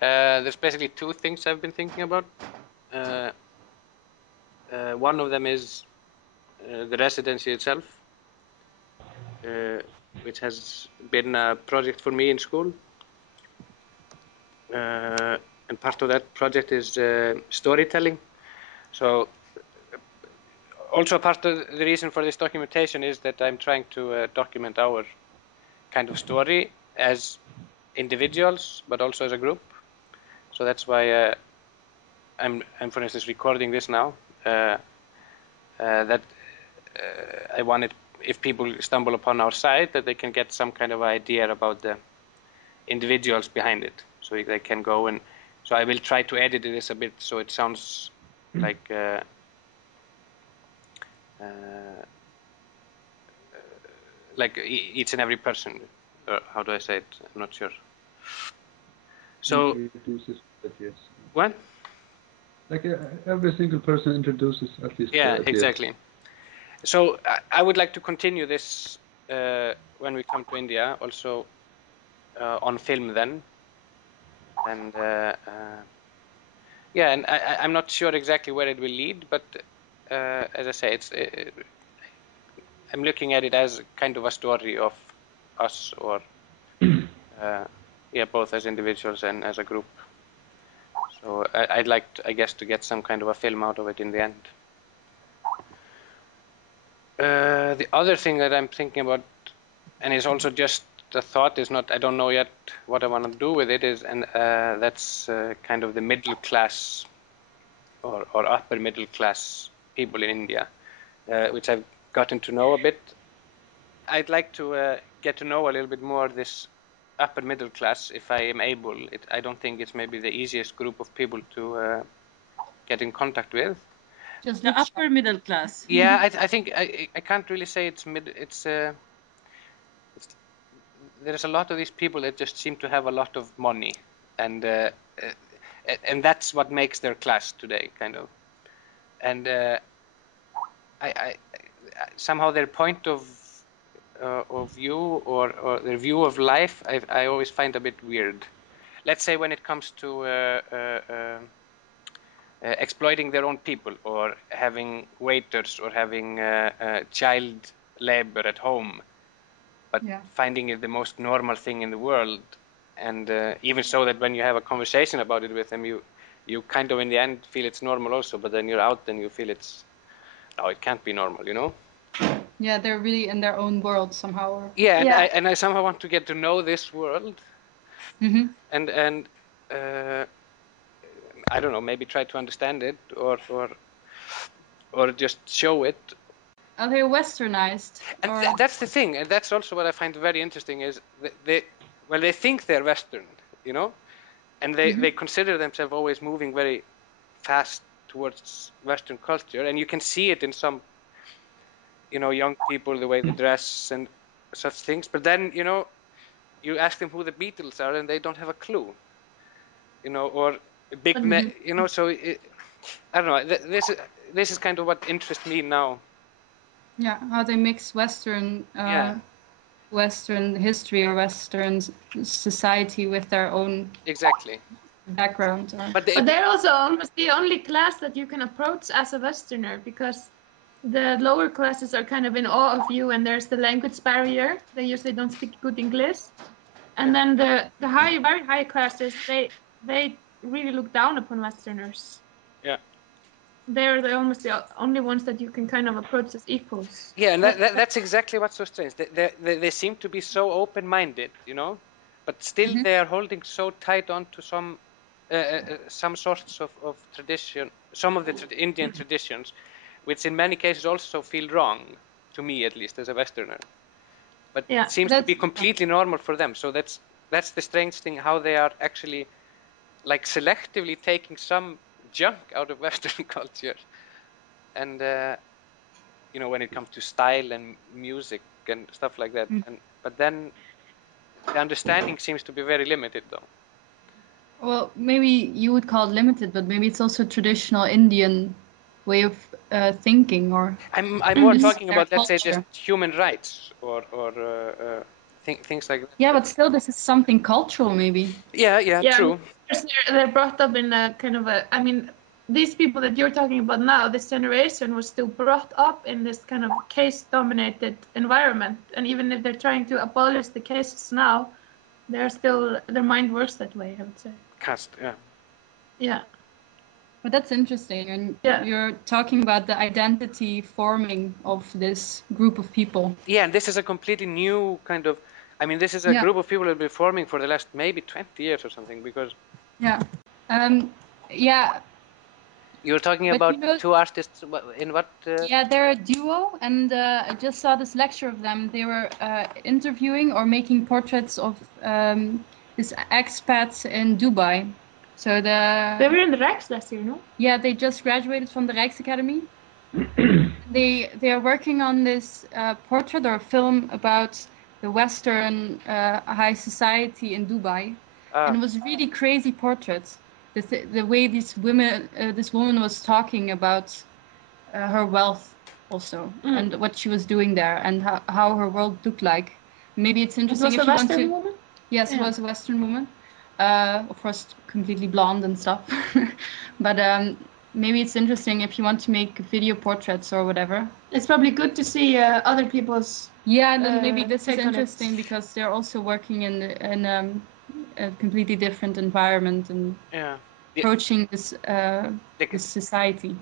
There's basically two things I've been thinking about. One of them is the residency itself, which has been a project for me in school. And part of that project is storytelling. So also part of the reason for this documentation is that I'm trying to document our kind of story as individuals, but also as a group. So that's why I'm for instance recording this now. That I wanted, if people stumble upon our site, that they can get some kind of idea about the individuals behind it, so they can go and. So I will try to edit this a bit so it sounds like each and every person. How do I say it? I'm not sure. So. Introduces that, yes. What? Like every single person introduces at least. Yeah, exactly. So I would like to continue this when we come to India, also on film then. And yeah, and I'm not sure exactly where it will lead, but as I say, I'm looking at it as kind of a story of us, or yeah, both as individuals and as a group. So I'd like, I guess, to get some kind of a film out of it in the end. The other thing that I'm thinking about, and it's also just the thought, is not, I don't know yet what I want to do with it, is, and that's kind of the middle class or upper middle class people in India, which I've gotten to know a bit. I'd like to get to know a little bit more this upper middle class if I am able. I don't think it's maybe the easiest group of people to get in contact with. Just the upper middle class. Yeah, I think I can't really say it's mid. There's a lot of these people that just seem to have a lot of money, and that's what makes their class today, kind of. And I somehow their point of view or their view of life, I always find a bit weird. Let's say when it comes to exploiting their own people, or having waiters, or having child labor at home, but finding it the most normal thing in the world. And even so that when you have a conversation about it with them, you kind of in the end feel it's normal also, but then you're out and you feel it can't be normal, you know? Yeah, they're really in their own world somehow. Yeah, and I somehow want to get to know this world. Mm-hmm. And I don't know, maybe try to understand it, or just show it. Are they westernized? And that's the thing, and that's also what I find very interesting, is they think they're Western, you know, and they consider themselves always moving very fast towards Western culture, and you can see it in some, you know, young people, the way they dress and such things. But then, you know, you ask them who the Beatles are, and they don't have a clue, you know, or big, you know. So I don't know. This is kind of what interests me now. Yeah, how they mix Western history or Western society with their own background. But they're also almost the only class that you can approach as a Westerner, because the lower classes are kind of in awe of you, and there's the language barrier. They usually don't speak good English. And then the very high classes, they really look down upon Westerners. Yeah. They're almost the only ones that you can kind of approach as equals. Yeah, and that's exactly what's so strange. They seem to be so open-minded, you know, but still they are holding so tight onto some sorts of tradition, some of the Indian traditions, which in many cases also feel wrong, to me at least, as a Westerner. But it seems to be completely normal for them. So that's the strange thing, how they are actually like selectively taking some junk out of Western culture. And you know, when it comes to style and music and stuff like that. But then the understanding seems to be very limited, though. Well, maybe you would call it limited, but maybe it's also traditional Indian way of thinking, or I'm more talking about, let's say, just human rights or things like that. Yeah, but still, this is something cultural, maybe. Yeah, true. They're brought up in a kind of a, I mean, these people that you're talking about now, this generation was still brought up in this kind of case-dominated environment. And even if they're trying to abolish the cases now, they're still, their mind works that way, I would say. Yeah. Yeah. But that's interesting. And Yeah. you're talking about the identity forming of this group of people. Yeah, and this is a completely new kind of, I mean, this is a group of people that have been forming for the last maybe 20 years or something, because... Yeah. Yeah. You're talking But about you know, two artists in what? Yeah, they're a duo, and I just saw this lecture of them. They were interviewing or making portraits of this expats in Dubai. So They were in the Rijks last year, no? Yeah, they just graduated from the Rijksacademy. They are working on this portrait or film about the Western high society in Dubai, and it was really crazy portraits. The way this woman was talking about her wealth also, and what she was doing there, and how her world looked like. Maybe it's interesting if you want to. Woman? Yes, it was a Western woman. Of course, completely blonde and stuff. But maybe it's interesting if you want to make video portraits or whatever. It's probably good to see other people's. Yeah, and then maybe this is interesting because they're also working in a completely different environment and approaching this this society.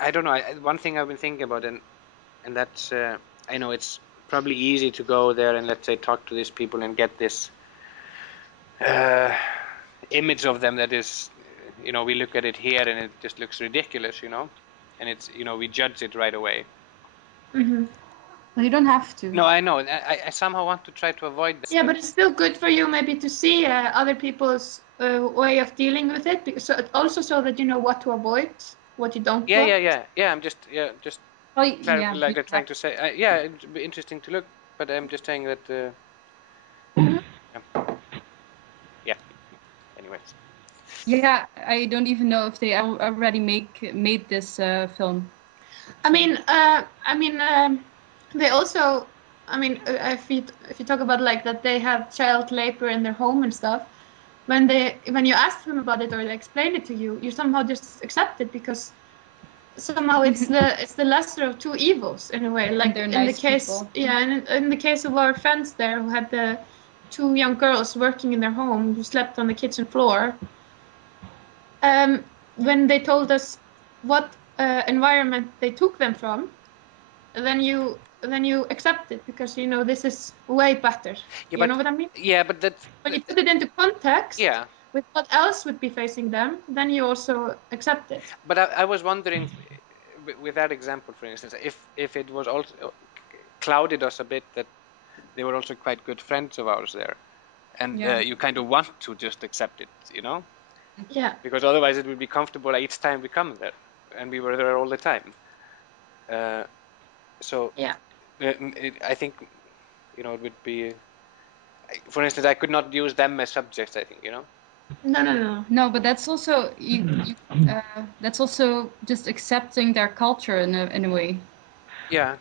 I don't know. One thing I've been thinking about, and that's I know it's probably easy to go there and, let's say, talk to these people and get this image of them that is, you know, we look at it here and it just looks ridiculous, you know, and it's, you know, we judge it right away. Well, you don't have to. No, I know. I somehow want to try to avoid that. Yeah, but it's still good for you maybe to see other people's way of dealing with it, because also so that you know what to avoid, what you don't. Yeah. I'm just trying to say. It'd be interesting to look, but I'm just saying that. Yeah. Anyways. Yeah, I don't even know if they already made this film. I mean, they also, I mean, if you talk about like that they have child labor in their home and stuff, when you ask them about it or they explain it to you, you somehow just accept it because somehow it's the lesser of two evils in a way. Like in the case, people. Yeah, in the case of our friends there who had the two young girls working in their home who slept on the kitchen floor. When they told us what environment they took them from, then you accept it because you know this is way better. Yeah, you know what I mean? Yeah, but that's when you put it into context. Yeah. With what else would be facing them, then you also accept it. But I was wondering, with that example, for instance, if it was also clouded us a bit that they were also quite good friends of ours there, and you kind of want to just accept it, you know? Yeah. Because otherwise it would be comfortable each time we come there, and we were there all the time. So yeah, I think, you know, it would be. For instance, I could not use them as subjects. I think, you know. No, but that's also that's also just accepting their culture in a way. Yeah.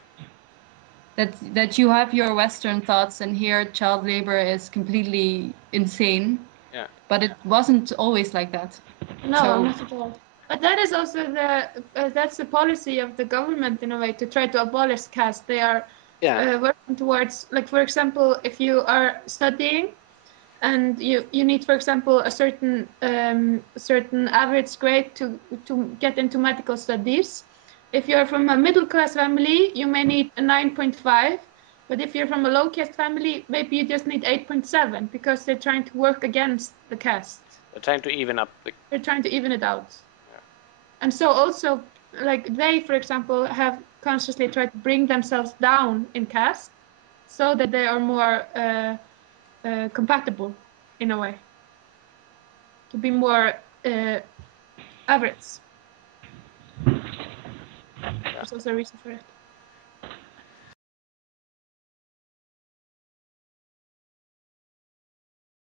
That you have your Western thoughts, and here child labor is completely insane. Yeah. But it wasn't always like that. No, not at all. But that is also that's the policy of the government in a way to try to abolish caste. They are working towards, like, for example, if you are studying and you need, for example, a certain average grade to get into medical studies. If you're from a middle class family, you may need a 9.5. But if you're from a low caste family, maybe you just need 8.7 because they're trying to work against the caste. They're trying to even up. They're trying to even it out. Yeah. And so also, like, they, for example, have consciously tried to bring themselves down in caste so that they are more compatible in a way. To be more average. There's also a reason for it.